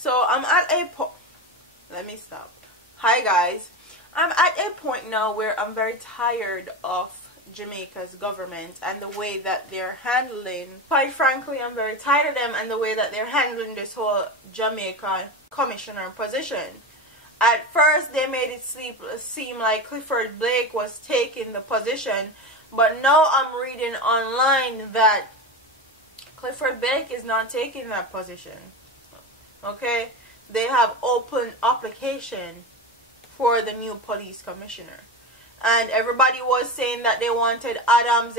So I'm at a point. Let me stop. Hi guys. I'm at a point now where I'm very tired of Jamaica's government and the way that they're handling. Quite frankly, I'm very tired of them and the way that they're handling this whole Jamaica commissioner position. At first, they made it seem like Clifford Blake was taking the position, but now I'm reading online that Clifford Blake is not taking that position. Okay? They have open application for the new police commissioner. And everybody was saying that they wanted Adams,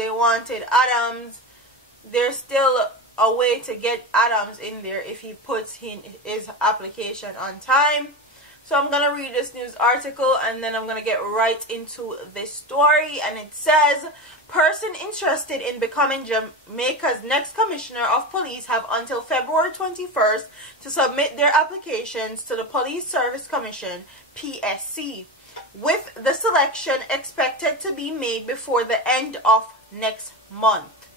There's still a way to get Adams in there if he puts his application on time. So I'm going to read this news article and then I'm going to get right into this story. And it says, person interested in becoming Jamaica's next commissioner of police have until February 21st to submit their applications to the Police Service Commission, PSC, with the selection expected to be made before the end of next month.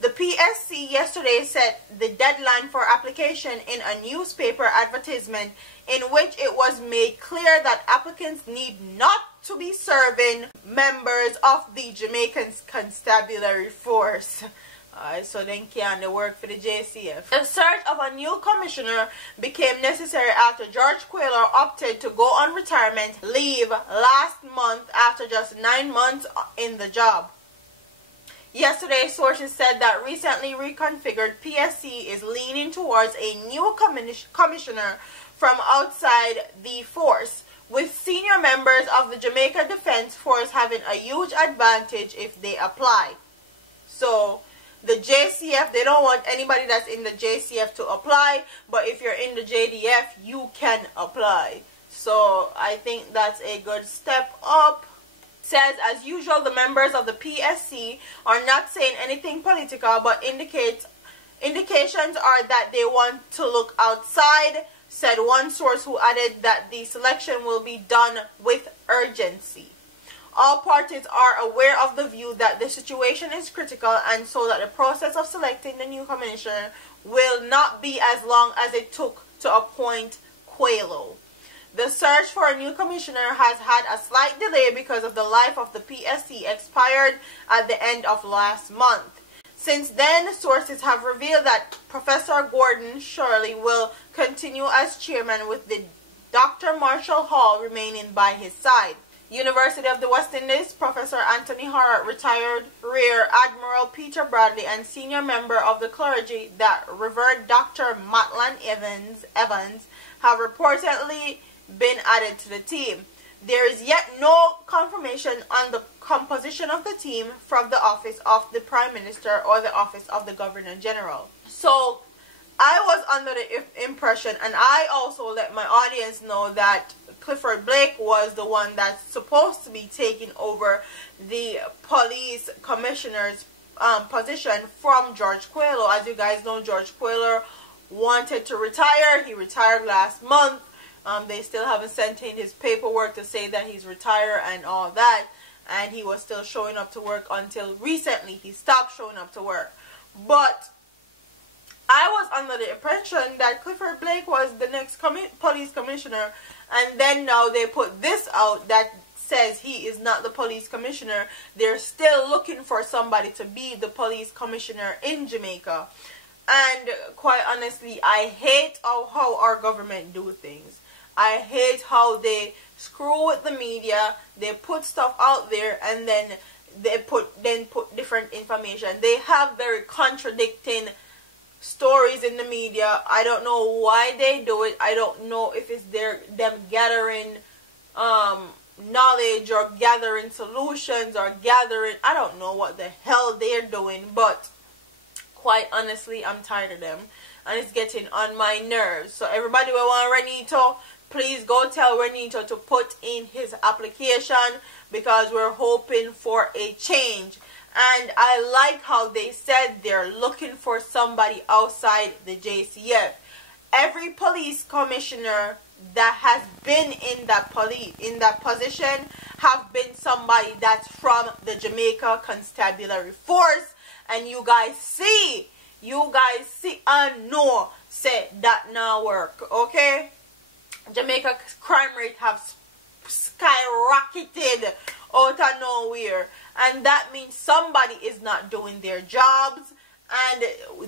The PSC yesterday set the deadline for application in a newspaper advertisement in which it was made clear that applicants need not to be serving members of the Jamaican Constabulary force. So then can they work for the JCF. The search of a new commissioner became necessary after George Quayle opted to go on retirement leave last month after just 9 months in the job. Yesterday, sources said that recently reconfigured PSC is leaning towards a new commissioner from outside the force, with senior members of the Jamaica Defense Force having a huge advantage if they apply. So, the JCF, they don't want anybody that's in the JCF to apply, but if you're in the JDF, you can apply. So, I think that's a good step up. Says, as usual, the members of the PSC are not saying anything political, but indications are that they want to look outside, said one source, who added that the selection will be done with urgency. All parties are aware of the view that the situation is critical and so that the process of selecting the new commissioner will not be as long as it took to appoint Quayle. The search for a new commissioner has had a slight delay because of the life of the PSC expired at the end of last month. Since then, sources have revealed that Professor Gordon Shirley will continue as chairman, with the Dr. Marshall Hall remaining by his side. University of the West Indies, Professor Anthony Horrocks, retired Rear Admiral Peter Bradley, and senior member of the clergy, that Revered Dr. Matlan Evans, have reportedly been added to the team. There is yet no confirmation on the composition of the team from the office of the Prime Minister or the office of the Governor General. So I was under the impression, and I also let my audience know, that Clifford Blake was the one that's supposed to be taking over the police commissioner's position from George Quayle. As you guys know, George Quayle wanted to retire. He retired last month. They still haven't sent in his paperwork to say that he's retired and all that. And he was still showing up to work until recently. He stopped showing up to work. But I was under the impression that Clifford Blake was the next police commissioner. And then now they put this out that says he is not the police commissioner. They're still looking for somebody to be the police commissioner in Jamaica. And quite honestly, I hate how our government do things. I hate how they screw with the media. They put stuff out there and then they put different information. They have very contradicting stories in the media. I don't know why they do it. I don't know if it's them gathering knowledge or gathering solutions or gathering, I don't know what the hell they're doing, but quite honestly, I'm tired of them and it's getting on my nerves. So everybody will want Reneto, please go tell Reneto to put in his application because we're hoping for a change. And I like how they said they're looking for somebody outside the JCF. Every police commissioner that has been in that position have been somebody that's from the Jamaica Constabulary force. And you guys see and know say that now work, okay? Jamaica crime rate have skyrocketed out of nowhere, and that means somebody is not doing their jobs, and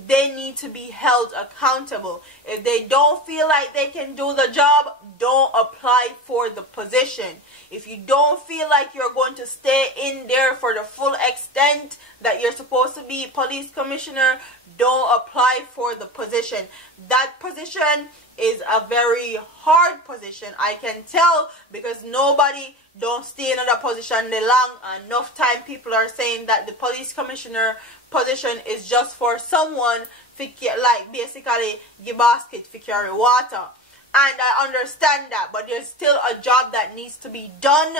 they need to be held accountable. If they don't feel like they can do the job, don't apply for the position. If you don't feel like you're going to stay in there for the full extent that you're supposed to be police commissioner, don't apply for the position. That position is a very hard position, I can tell, because nobody don't stay in that position long. Enough time people are saying that the police commissioner position is just for someone to like basically give basket for carry water. And I understand that, but there's still a job that needs to be done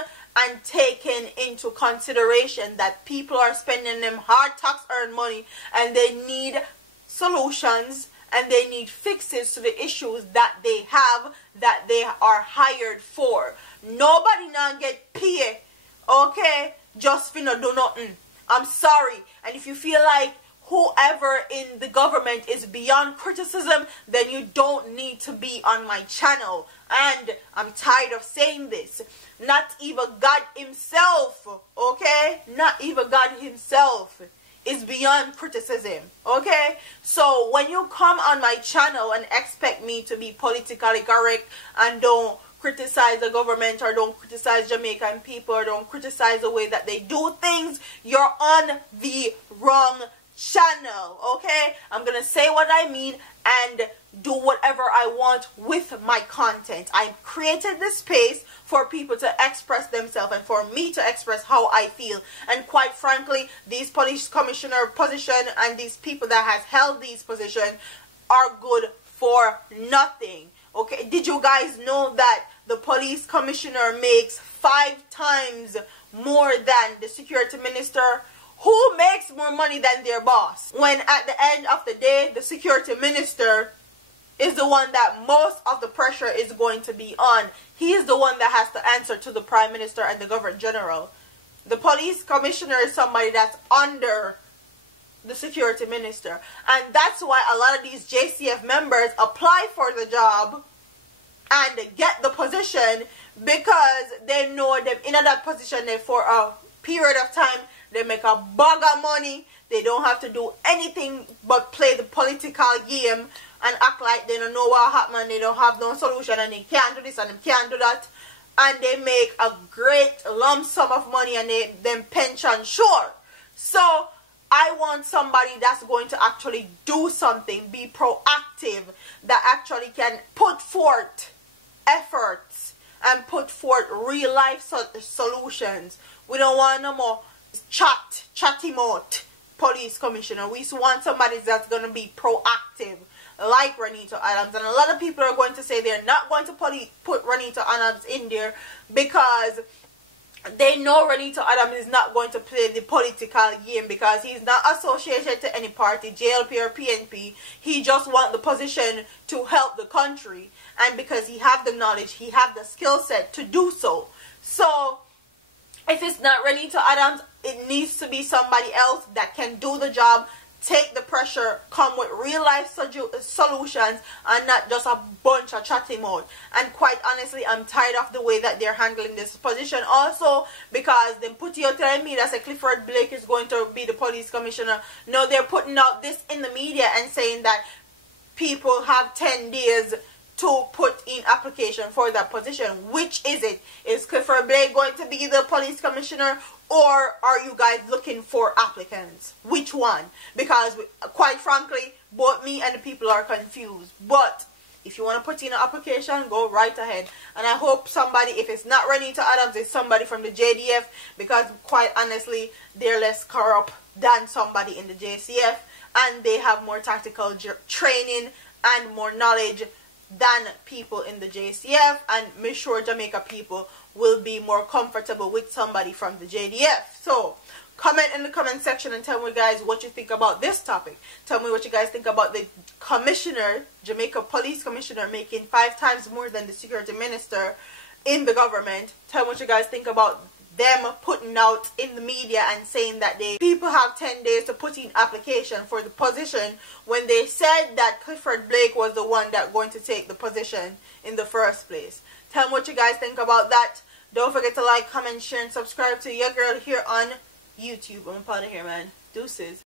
and taken into consideration, that people are spending them hard tax earned money and they need solutions and they need fixes to the issues that they have, that they are hired for. Nobody now get paid, okay, just for no do nothing. I'm sorry. And if you feel like whoever in the government is beyond criticism, then you don't need to be on my channel. And I'm tired of saying this. Not even God himself, okay? Not even God himself is beyond criticism, okay? So when you come on my channel and expect me to be politically correct and don't criticize the government or don't criticize Jamaican people or don't criticize the way that they do things, you're on the wrong channel, okay? I'm gonna say what I mean and do whatever I want with my content. I created this space for people to express themselves and for me to express how I feel. And quite frankly, these police commissioner position and these people that has held these positions are good for nothing, okay? Did you guys know that the police commissioner makes 5 times more than the security minister? Who makes more money than their boss? When at the end of the day, the security minister is the one that most of the pressure is going to be on. He is the one that has to answer to the prime minister and the governor general. The police commissioner is somebody that's under the security minister. And that's why a lot of these JCF members apply for the job and get the position, because they know them in that position there for a period of time. They make a bag of money. They don't have to do anything but play the political game and act like they don't know what happened. They don't have no solution and they can't do this and they can't do that. And they make a great lump sum of money and them pension sure. So I want somebody that's going to actually do something, be proactive, that actually can put forth efforts and put forth real life solutions. We don't want no more chatty mouth police commissioner. We want somebody that's going to be proactive, like Reneto Adams. And a lot of people are going to say they're not going to put Reneto Adams in there because they know Reneto Adams is not going to play the political game, because he's not associated to any party, JLP or PNP. He just wants the position to help the country, and because he have the knowledge, he have the skill set to do so. So if it's not Reneto Adams, it needs to be somebody else that can do the job, take the pressure, come with real life solutions, and not just a bunch of chatting mode. And quite honestly, I'm tired of the way that they're handling this position also, because they put you telling me that Clifford Blake is going to be the police commissioner. No, they're putting out this in the media and saying that people have 10 days to put in application for that position. Which is it? Is Clifford Blake going to be the police commissioner, or are you guys looking for applicants? Which one? Because quite frankly, both me and the people are confused. But if you want to put in an application, go right ahead. And I hope somebody, if it's not Reneto Adams, it's somebody from the JDF, because quite honestly, they're less corrupt than somebody in the JCF, and they have more tactical training and more knowledge than people in the JCF, and make sure Jamaica people will be more comfortable with somebody from the JDF. So comment in the comment section and tell me guys what you think about this topic. Tell me what you guys think about the commissioner, Jamaica police commissioner, making 5 times more than the security minister in the government. Tell me what you guys think about them putting out in the media and saying that people have 10 days to put in application for the position, when they said that Clifford Blake was the one that going to take the position in the first place. Tell me what you guys think about that. Don't forget to like, comment, share, and subscribe to your girl here on YouTube. I'm out of here, man. Deuces.